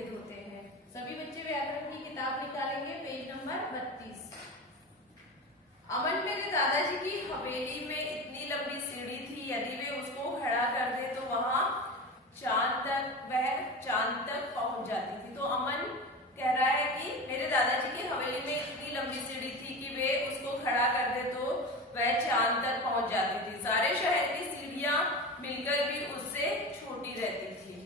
भेद होते हैं। सभी बच्चे व्याकरण की किताब निकालेंगे, पेज नंबर 32। अमन मेरे दादाजी की हवेली में इतनी लंबी सीढ़ी थी, यदि वे उसको खड़ा कर दे तो वह चांद तक पहुंच जाती थी। तो अमन कह रहा है कि मेरे दादाजी की हवेली में इतनी लंबी सीढ़ी थी कि वे उसको खड़ा कर दे तो वह चांद तक पहुंच जाती थी। सारे शहर की सीढ़ियां मिलकर भी उससे छोटी रहती थी।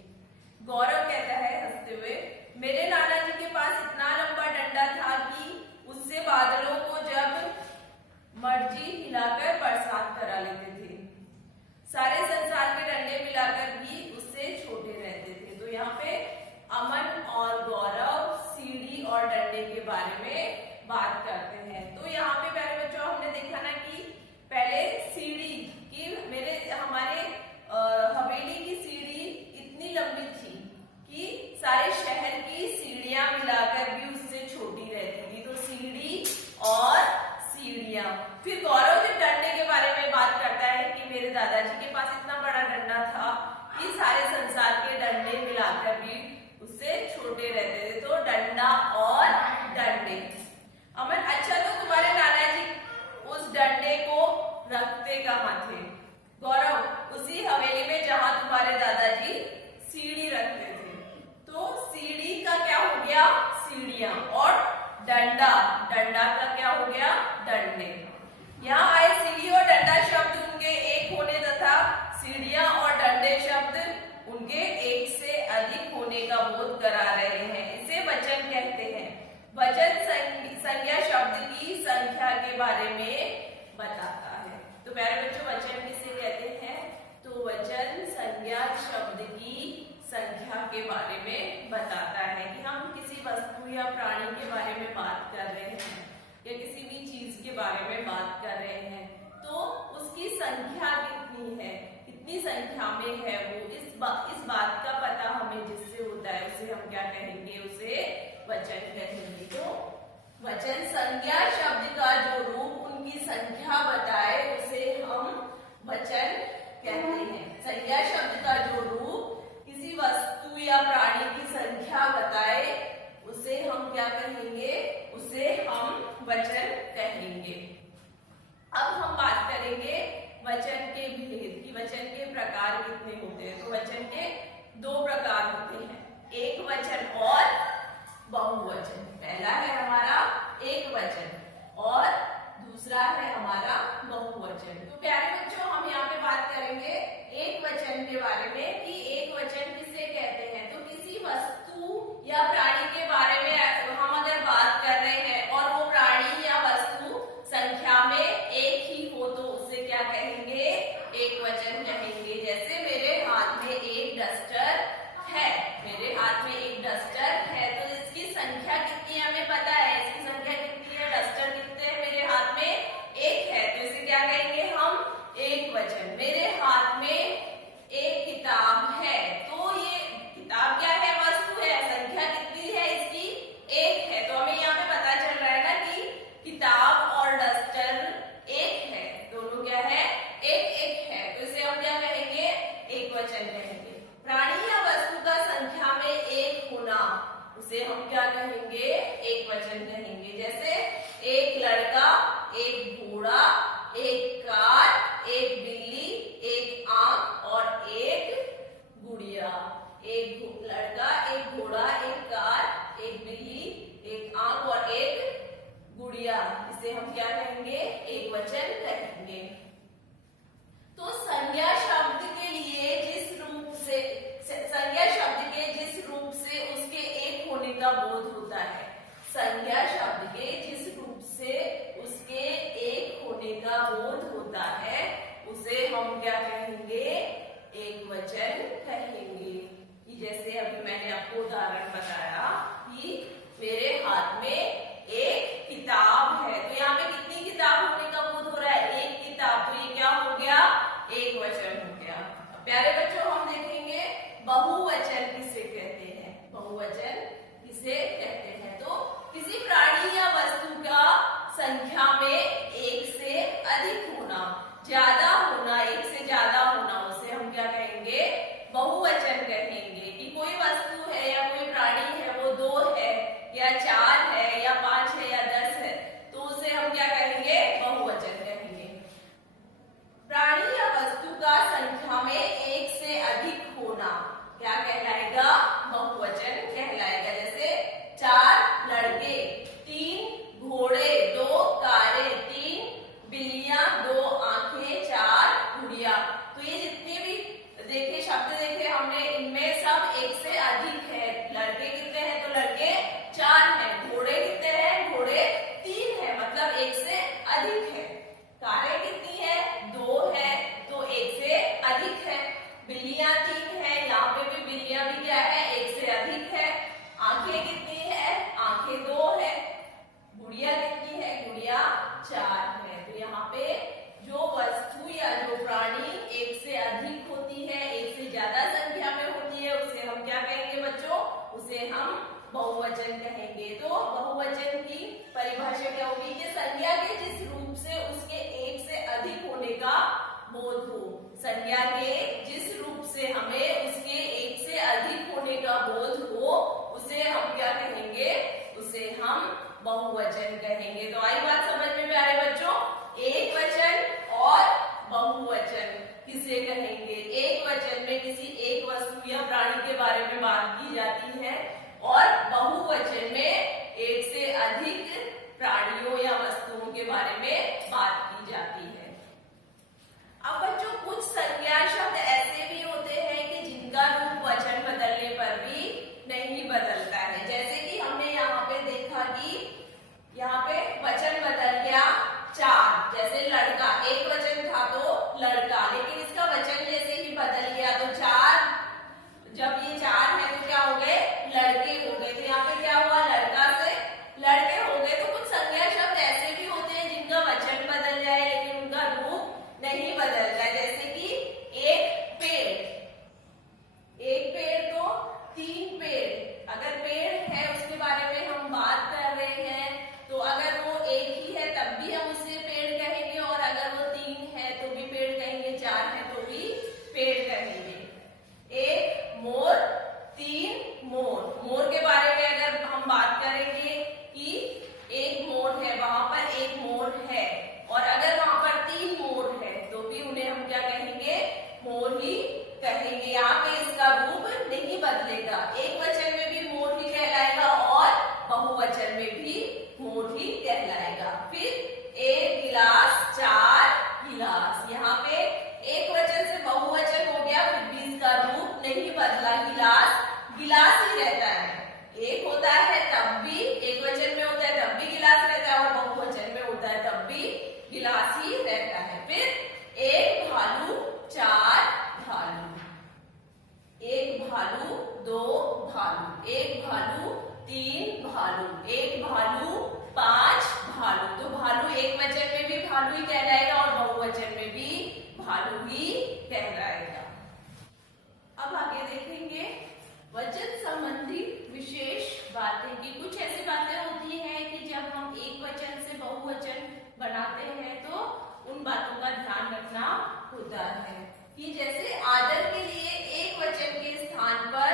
गौरव कहता है हंसते हुए, मेरे नाना जी के पास इतना लंबा डंडा था कि उससे बादलों को जब मर्जी हिलाकर बरसात करा लेते थे। सारे संसार के डंडे मिलाकर भी उससे छोटे रहते थे। तो यहाँ पे अमन और गौरव सीढ़ी और डंडे के बारे में बात करते हैं। तो यहाँ पे प्यारे बच्चों हमने देखा ना कि पहले सीढ़ी की हमारे हवेली की सीढ़ी इतनी लंबी थी कि सारे शहर की सीढ़ियां मिलाकर भी उससे छोटी रहती थी। तो सीढ़ी और सीढ़ियां। फिर गौरव के डंडे के बारे में बात करता है कि मेरे दादाजी के पास इतना बड़ा डंडा था कि सारे संसार के डंडे मिलाकर भी उससे छोटे रहते थे। तो डंडा और डंडे। अमन, अच्छा तो तुम्हारे नाना जी उस डंडे को रखते कहाँ थे? गौरव, उसी हवेली में जहां तुम्हारे दादाजी सीढ़ी रखते थे। तो सीढ़ी का क्या हो गया? सीढ़ियां। और डंडा का क्या हो गया? डंडे। यहाँ आए सीढ़ी और डंडा शब्द उनके एक होने तथा सीढ़ियां और डंडे शब्द उनके एक से अधिक होने का बोध करा रहे हैं। इसे वचन कहते हैं। वचन संज्ञा शब्द की संख्या के बारे में बताता है। तो प्यारे बच्चों, वचन किसे कहते हैं? तो वचन संज्ञा शब्द की संख्या के बारे में बताता है कि हम किसी वस्तु या प्राणी के बारे में बात कर रहे हैं या किसी भी चीज के बारे में बात कर रहे हैं तो उसकी संख्या कितनी है, कितनी संख्या में है वो, इस बात का पता हमें जिससे होता है उसे हम क्या कहेंगे? उसे वचन कहेंगे। तो वचन संज्ञा शब्द का जो रूप उनकी संख्या बताए उसे हम वचन कहते हैं। संज्ञा शब्द का जो रूप किसी वस्तु या प्राणी की संख्या बताए उसे हम क्या कहेंगे? उसे हम वचन कहेंगे। अब हम बात करेंगे वचन के भेद की, वचन के प्रकार कितने होते हैं। तो वचन के दो प्रकार होते हैं, एक वचन और बहुवचन। पहला है हमारा एक वचन और दूसरा है हमारा बहुवचन। तो प्यारे बच्चों, हम यहाँ पे बात करेंगे एक वचन के बारे में कि एक वचन किसे कहते हैं। तो किसी वस्तु या प्राणी के बारे में हम अगर बात कर रहे हैं और वो प्राणी या वस्तु संख्या में एक ही हो तो उसे क्या कहेंगे? एक वचन कहेंगे। जैसे मेरे हाथ में एक डस्टर है, मेरे हाथ में एक डस्टर है तो इसकी संख्या कितनी है हमें पता है। इसकी संख्या कितनी है? डस्टर कितने हैं मेरे हाथ में? एक है, तो इसे क्या कहेंगे हम? एक वचन। मेरे हाथ में एक किताब है तो ये किताब क्या है? वस्तु है। संख्या कितनी है इसकी? एक है। तो हमें यहाँ पे पता चल रहा है ना कि किताब और डस्टर एक है, दोनों क्या है? एक है। तो इसे हम क्या कहेंगे? एक वचन कहेंगे। प्राणी या वस्तु का संख्या में एक होना उसे हम क्या कहेंगे? एक वचन कहेंगे। जैसे एक लड़का, एक घोड़ा, एक कार, एक बिल्ली, एक आंख और एक गुड़िया। एक लड़का, एक घोड़ा, एक कार, एक बिल्ली, एक आंख और एक गुड़िया, इसे हम क्या कहेंगे? एक वचन कहेंगे। तो संज्ञा शब्द के लिए जिस रूप से संज्ञा शब्द के जिस रूप से उसके एक होने का बोध होता है, संज्ञा शब्द के जिस रूप से उसके एक होने का बोध होता है उसे हम क्या कहेंगे? एक वचन कहेंगे। कि जैसे अभी मैंने आपको उदाहरण बताया कि मेरे हाथ में एक किताब है तो यहाँ पे कितनी किताब होने का बोध हो रहा है? एक किताब। तो ये क्या हो गया? एक वचन हो गया। प्यारे बच्चों, हम देखेंगे बहुवचन किसे कहते हैं। बहुवचन किसे कहते हैं? तो किसी प्राणी या वस्तु का संख्या में एक से अधिक होना, ज्यादा होना, एक से ज्यादा होना, उसे हम क्या कहेंगे? बहुवचन कहेंगे। कि कोई वस्तु है या कोई प्राणी तो ये जितने भी देखे शब्द देखे हमने, इनमें सब एक से अधिक है। लड़के कितने हैं? तो लड़के 4 हैं। घोड़े कितने हैं? घोड़े 3 हैं, मतलब एक से अधिक है। कारें कितनी है? 2 है, तो एक से अधिक है। बिल्लियां 3 है, यहाँ पे भी बिल्लियां भी क्या है? एक से अधिक है। आंखें कितनी है? आंखें 2 है। गुड़िया कितनी है? गुड़िया 4 है। तो यहाँ पे जो वस्तु या जो प्राणी एक से अधिक होती है, एक से ज्यादा संख्या में होती है, उसे हम क्या कहेंगे बच्चों? उसे हम बहुवचन कहेंगे। तो बहुवचन की परिभाषा क्या होगी? कि संज्ञा के जिस रूप से उसके एक से अधिक होने का बोध हो। संज्ञा के जिस रूप से हमें उसके एक से अधिक होने का बोध हो, उसे हम क्या कहेंगे? उसे हम बहुवचन कहेंगे। तो आई बात समझ में प्यारे बच्चों? एक वचन और बहुवचन किसे कहेंगे? एक वचन में किसी एक वस्तु या प्राणी के बारे में बात की जाती है, और बहुवचन में एक से अधिक प्राणियों या वस्तुओं के बारे में बात की जाती है। अब बच्चों कुछ संज्ञा शब्द ऐसे भी होते हैं कि जिनका रूप वचन बदलने पर भी नहीं बदलता है। जैसे कि हमने यहाँ पे देखा कि यहाँ पे वचन बदल गया 4, जैसे लड़का, एक वचन था तो लड़का, लेकिन इसका वचन जैसे ही बदल गया तो 4, जब ये 4 है तो क्या हो गए? लड़के हो गए। तो यहाँ पे क्या हुआ? लड़का से लड़के हो गए। तो कुछ संज्ञा शब्द ऐसे भी होते हैं जिनका वचन बदल जाए लेकिन उनका रूप नहीं बदलता है। जैसे कि एक पेड़, एक पेड़ तो 3 पेड़। अगर पेड़ है उसके बारे में हम बात कर रहे हैं, तो अगर वो एक ही है तब भी हम उसे पेड़ कहेंगे, और अगर वो 3 है तो भी पेड़ कहेंगे, 4 है तो भी पेड़ कहेंगे। एक मोर, 3 मोर। मोर के बारे में अगर हम बात करेंगे कि एक मोर है, वहां पर एक मोर है, और अगर वहां पर 3 मोर है तो भी उन्हें हम क्या कहेंगे? मोर ही कहेंगे। यहाँ पे इसका रूप नहीं बदलेगा। एक वचन में भी मोर ही कहलाएगा और बहुवचन में भी मोर ही कहलाएगा। फिर एक गिलास, 4 गिलास। यहाँ पे एक वचन से बहुवचन हो गया, फिर भी इसका रूप नहीं बदला। गिलास गिलास ही रहता है। एक होता है तब भी, एक वचन में होता है तब भी गिलास रहता है, और बहुवचन में होता है तब भी गिलास ही रहता है। फिर एक भालू, 4 भालू। एक भालू, 2 भालू। एक भालू, 3 भालू। एक भालू, 5 भालू। तो भालू एक वचन में भी भालू ही कहलाएगा और बहुवचन में भी भालू ही कहलाएगा। अब आगे देखेंगे वचन संबंधी विशेष बातें की। कुछ ऐसी बातें होती हैं कि जब हम एक वचन से बहुवचन बनाते हैं तो उन बातों का ध्यान रखना होता है। कि जैसे आदर के लिए एक वचन के स्थान पर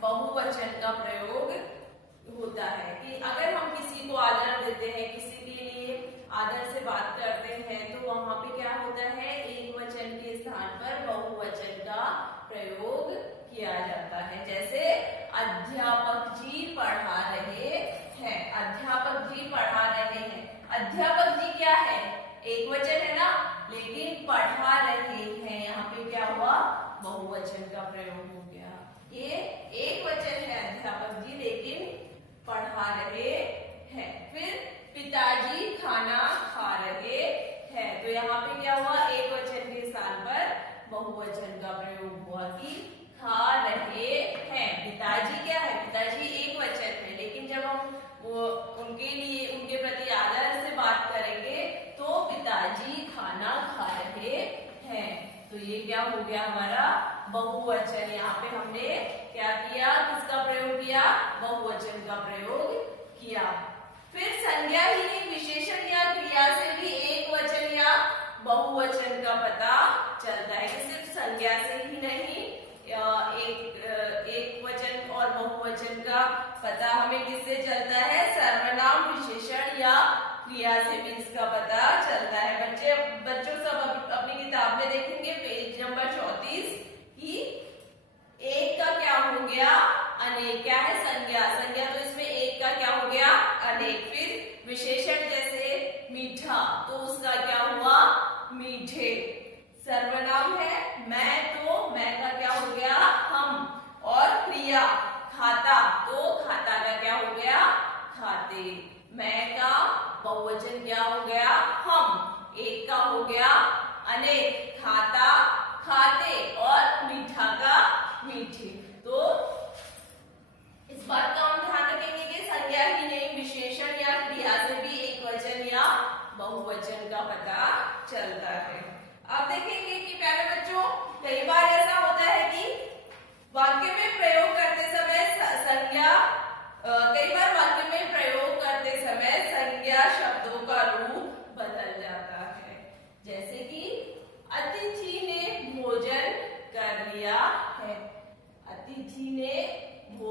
बहुवचन का प्रयोग होता है। कि अगर हम किसी को आदर देते हैं, किसी के लिए आदर से बात करते हैं, तो वहां पे क्या होता है? एक वचन के स्थान पर बहुवचन का प्रयोग किया जाता है। जैसे अध्यापक जी पढ़ा रहे हैं। अध्यापक जी पढ़ा रहे हैं। अध्यापक जी क्या है? एक वचन है ना, लेकिन पढ़ा रहे हैं, यहाँ पे क्या हुआ? बहुवचन का प्रयोग हो गया। ये एक वचन है अध्यापक जी, लेकिन पढ़ा रहे हैं। फिर पिताजी खाना खा रहे हैं। तो यहाँ पे क्या हुआ? एक वचन के स्थान पर बहुवचन का प्रयोग हुआ कि खा रहे हैं। पिताजी क्या है? पिताजी एक वचन है, लेकिन जब हम वो उनके लिए, उनके प्रति आदर से बात करेंगे तो पिताजी खाना खा रहे हैं। तो ये क्या हो गया? हमारा बहुवचन। यहाँ पे हमने क्या किया? किसका प्रयोग किया? बहुवचन का प्रयोग किया। फिर संज्ञा ही नहीं, विशेषण या क्रिया से भी एक वचन या बहुवचन का पता चलता है। कि सिर्फ संज्ञा से ही नहीं, एक वचन और बहुवचन का पता हमें किससे चलता है? सर्वनाम, विशेषण या क्रिया से भी इसका पता चलता है। बच्चों सब अपनी किताब में देखेंगे पेज नंबर 34 कि एक का क्या हो गया? अनेक। क्या है? संज्ञा। संज्ञा तो इसमें एक का क्या हो गया? अनेक। फिर विशेषण जैसे मीठा, तो उसका क्या हुआ? मीठे। सर्वनाम है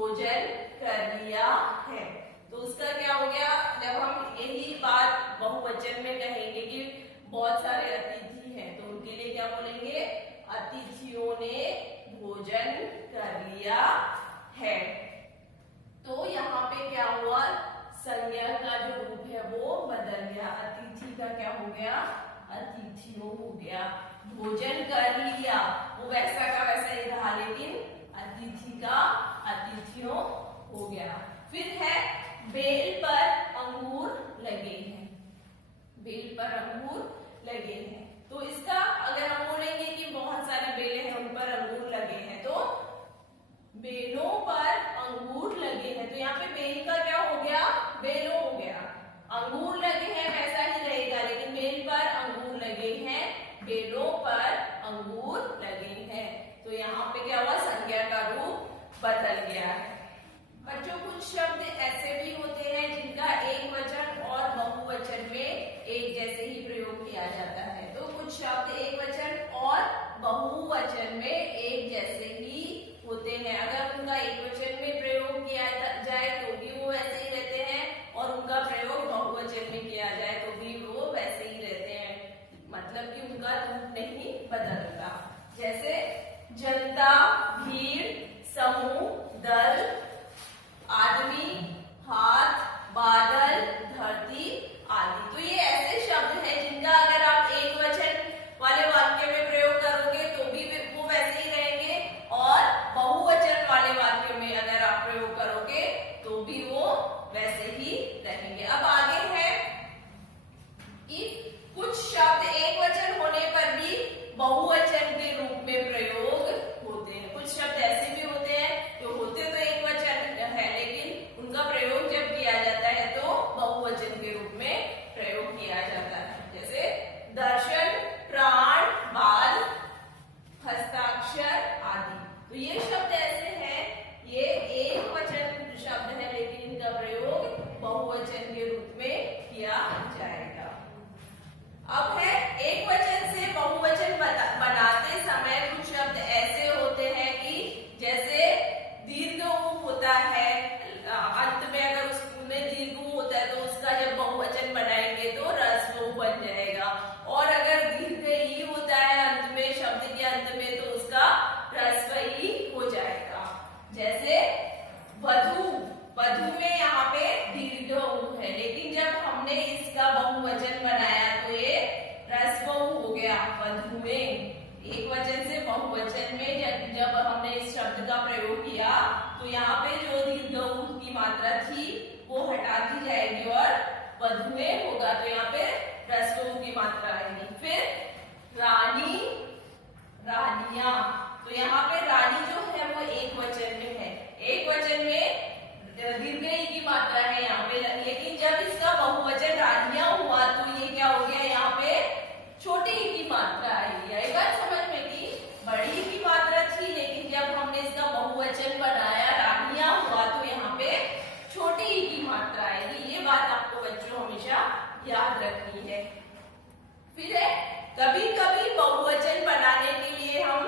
भोजन कर लिया है। तो उसका क्या हो गया, जब हम यही बात बहुवचन में कहेंगे कि बहुत सारे अतिथि हैं तो उनके लिए क्या बोलेंगे, अतिथियों ने भोजन कर लिया है। तो यहाँ पे क्या हुआ, संज्ञा का जो रूप है वो बदल गया, अतिथि का क्या हो गया, अतिथियों हो गया। भोजन कर लिया वो वैसा का वैसा ही रहा, लेकिन अतिथि का अतिथियों हो गया। फिर है बेल पर अंगूर लगे हैं, बेल पर अंगूर लगे हैं। तो इसका अगर हम बोलेंगे कि बहुत सारी बेलें हैं उन पर अंगूर लगे हैं, तो बेलों पर अंगूर लगे हैं। तो यहाँ पे बेल का क्या हो गया, बेलों हो गया। अंगूर लगे हैं वैसा ही रहेगा, लेकिन बेल पर अंगूर लगे हैं, बेलों पर अंगूर लगे हैं। तो यहाँ पे क्या हुआ, संज्ञा का रूप बदल गया है। बच्चों कुछ शब्द ऐसे भी होते हैं जिनका एक वचन और बहुवचन में एक जैसे ही प्रयोग किया जाता है। तो कुछ शब्द एक वचन और बहुवचन में एक जैसे ही होते हैं। अगर उनका एक वचन में प्रयोग किया जाए तो भी वो वैसे ही रहते हैं, और उनका प्रयोग बहुवचन में किया जाए तो भी वो वैसे ही रहते हैं, मतलब कि उनका रूप नहीं बदलता। जैसे जनता, भीड़, समूह, दल, आदमी, हाथ, बादल, धरती आदि। तो ये ऐसे शब्द हैं जिनका अगर आप एक वचन वाले वाक्य में प्रयोग करोगे तो भी वो वैसे ही रहेंगे, और बहुवचन वाले वाक्य में अगर आप प्रयोग करोगे तो भी वो वैसे ही रहेंगे। अब आगे है कि कुछ शब्द एक वचन होने पर भी बहुवचन के रूप में प्रयोग होते हैं। कुछ शब्द ऐसे भी होते हैं जो होते तो एक वचन है, लेकिन उनका प्रयोग जब किया जाता है तो बहुवचन के रूप में प्रयोग किया जाता है। जैसे दर्शन, प्राण, बाल, हस्ताक्षर आदि। तो ये शब्द ऐसे हैं, ये एक वचन शब्द है लेकिन इनका प्रयोग बहुवचन के रूप में किया जाएगा। अब है एक वचन से बहुवचन बनाते समय कुछ शब्द ऐसे होते हैं कि जैसे दीर्घ ऊ होता है, अंत में अगर उसमें दीर्घ ऊ होता है तो उसका जब बहुवचन बनाएंगे तो ह्रस्व ऊ बन जाएगा, और अगर दीर्घ ई होता है अंत में, शब्द के अंत में, तो उसका ह्रस्व ई हो जाएगा। जैसे वधू, वधू में यहाँ पे दीर्घ ऊ है, लेकिन जब हमने इसका बहुवचन बनाया तो ये ह्रस्व ऊ हो गया वधू में। एक वचन से बहुवचन में जब हमने इस शब्द का प्रयोग किया तो यहाँ पे जो दीर्घ ऊ की मात्रा थी वो हटा दी जाएगी और वधुएं होगा, तो यहाँ पे ह्रस्व ऊ की मात्रा आएगी। फिर रानी, रानियां। तो यहाँ पे रानी जो है वो एक वचन में है, एक वचन में दीर्घ ई की मात्रा है यहाँ पे, लेकिन जब इसका बहुवचन रानियां हुआ तो ये क्या हो गया, यहाँ पे छोटी ई की मात्रा आएगी। आई बात समझ में कि बड़ी ई की मात्रा थी, लेकिन जब हमने इसका बहुवचन बनाया रानियां हुआ तो यहाँ पे छोटी ई की मात्रा आएगी। ये बात आपको बच्चों हमेशा याद रखनी है। फिर है कभी कभी बहुवचन बनाने के लिए हम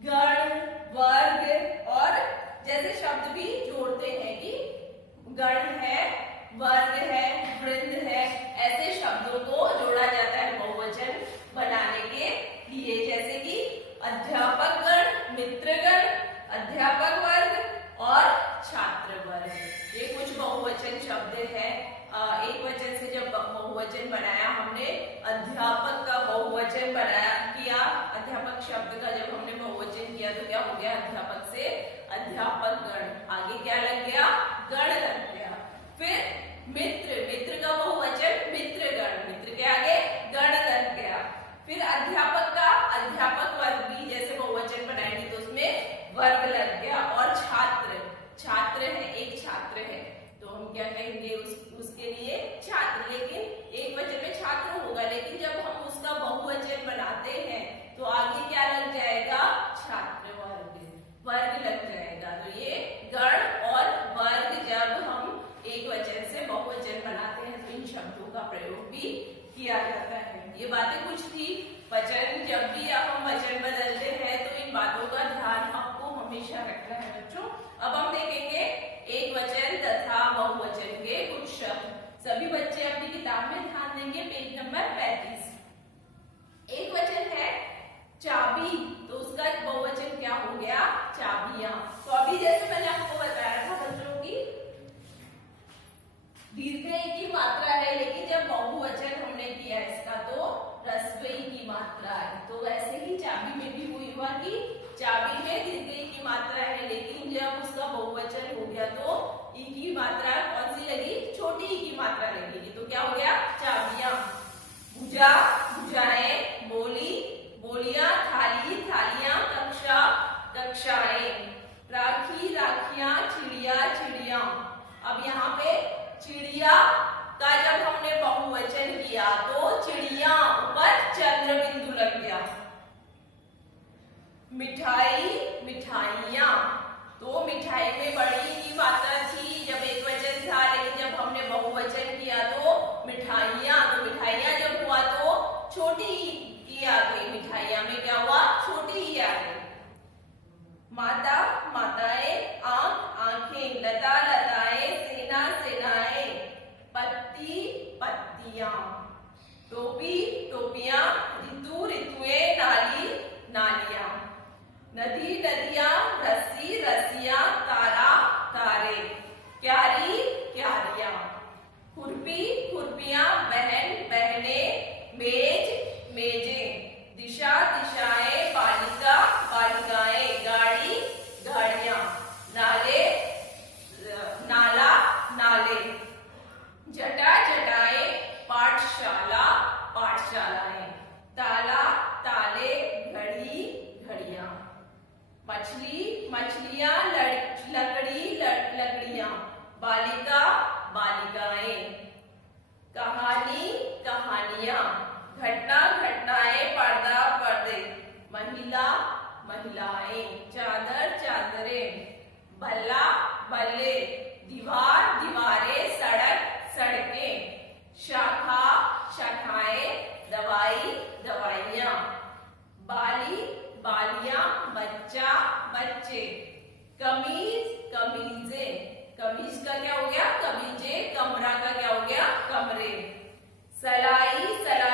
गण, वर्ग और जैसे शब्द भी जोड़ते हैं कि गण है, वर्ग है, वृंद है, ऐसे शब्दों को जोड़ा जाता है बहुवचन बनाने के लिए। जैसे कि अध्यापक गण, मित्रगण, अध्यापक वर्ग और छात्र वर्ग, ये कुछ बहुवचन शब्द है। एक वचन से जब बहुवचन बनाया हमने, अध्यापक का बहुवचन बनाया किया, अध्यापक शब्द का जब हमने बहुवचन किया तो क्या हो गया, अध्यापक से अध्यापक गण, आगे क्या लग गया, गण लग गया। फिर मित्र, मित्र का बहुवचन मित्रगण, मित्र के आगे गण लग गया। फिर अध्यापक का अध्यापक वर्ग भी जैसे बहुवचन बनाएंगे तो उसमें वर्ग लग गया। और छात्र, छात्र है, एक छात्र है तो हम क्या कहेंगे उसके लिए छात्र, लेकिन एक वचन में छात्र होगा, लेकिन जब हम उसका बहुवचन बनाते हैं तो आगे क्या लग जाएगा, छात्र वर्ग, वर्ग लग जाएगा। तो ये गण और वर्ग जब हम एक वचन से बहुवचन बनाते हैं तो इन शब्दों का प्रयोग भी किया जाता है। ये बातें कुछ थी, वचन जब भी हम वचन बदलते हैं तो इन बातों का ध्यान आपको हमेशा रखना है बच्चों। अब हम देखें सभी बच्चे अपनी किताब में ध्यान देंगे, पेज नंबर 35। एक वचन है चाबी, तो उसका बहुवचन क्या हो गया? चाबियां। तो अभी जैसे मैंने आपको बताया था बच्चों की दीर्घ ई की मात्रा है, लेकिन जब बहुवचन हमने किया इसका तो ह्रस्व ई की मात्रा है। तो वैसे ही चाबी में भी हुई हुआ कि चाबी में दीर्घ ई की मात्रा है, लेकिन जब उसका बहुवचन हो गया तो ई की मात्रा कौन सी लगी? छोटी ई की मात्रा लगेगी। तो क्या हो गया? चाबियां। भुजा, भुजाएं, बोली, बोलियां, थाली, थालियां, कक्षा, कक्षाएं, राखी, राखियां, चिड़िया, चिड़िया। अब यहाँ पे चिड़िया का जब हमने बहुवचन किया तो चिड़िया ऊपर चंद्र बिंदु लग गया। मिठाई, मिठाइयां, तो मिठाई में बड़ी की मात्रा थी जब एक वचन था, लेकिन जब हमने बहुवचन किया तो मिठाइयां, तो मिठाइयां जब हुआ तो छोटी ई आ गई। मिठाइयां में क्या हुआ? छोटी ई आ गई। माता, माताएं, आंख, आंखें, लता, लताएं, सेना, सेनाएं, पत्ती, पत्तियां, टोपी, टोपियां, ऋतु, ऋतुएं, नाली, नालियां, नदी, नदियां, रस्सी, रस्सियां, तारा, तारे, क्यारी, क्यारियां, खुरपी, खुरपियां, बहन, बहनें, मेज, मेजें, दिशा, दिशाएं, बालिका, बालिकाएं, गाड़ी, गाड़ियां, नाले, नाला, नाले, जटा, जटाएं, पाठशाला, पाठशालाएं, ताला, ताले, घड़ी, घड़ियां, मछली, मछलियां, लकड़ी, लकड़ियां, बालिका, बालिकाएं, कहानी, कहानियां, घटना, घटनाएं, पर्दा, पर्दे, महिला, महिलाएं, चादर, चादरें, भल्ला, भल्ले, दीवार, दीवारें, सड़क, सड़कें, शाखा, शाखाएं, दवाई, दवाइयां, बाली, बालियां, बच्चा, बच्चे, कमीज, कमीजें, कमीज का क्या हो गया? कमीजें, कमरा का क्या हो गया? कमरे, सलाई, सलाई